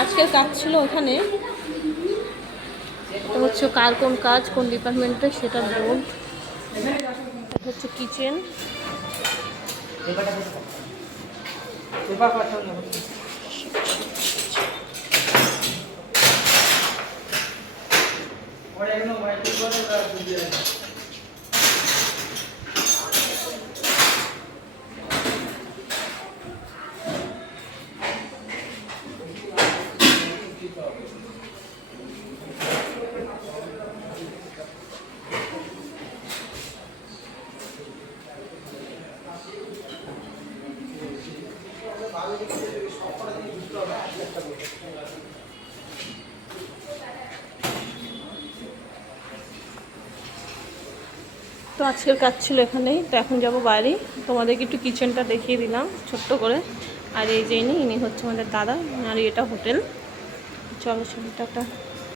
আজকের কাজ ছিল ওখানে, এটা হচ্ছে কার কোন কাজ কোন ডিপার্টমেন্টে সেটা বোর্ড। এটা হচ্ছে কিচেন। তো আজকের কাজ ছিল এখানেই। তো এখন যাব বাইরে, তোমাদেরকে একটু কিচেনটা দেখিয়ে দিলাম ছোট্ট করে। আর এই যে ইনি হচ্ছে আমাদের দাদা, আর এটা হোটেল। চলো সেটা।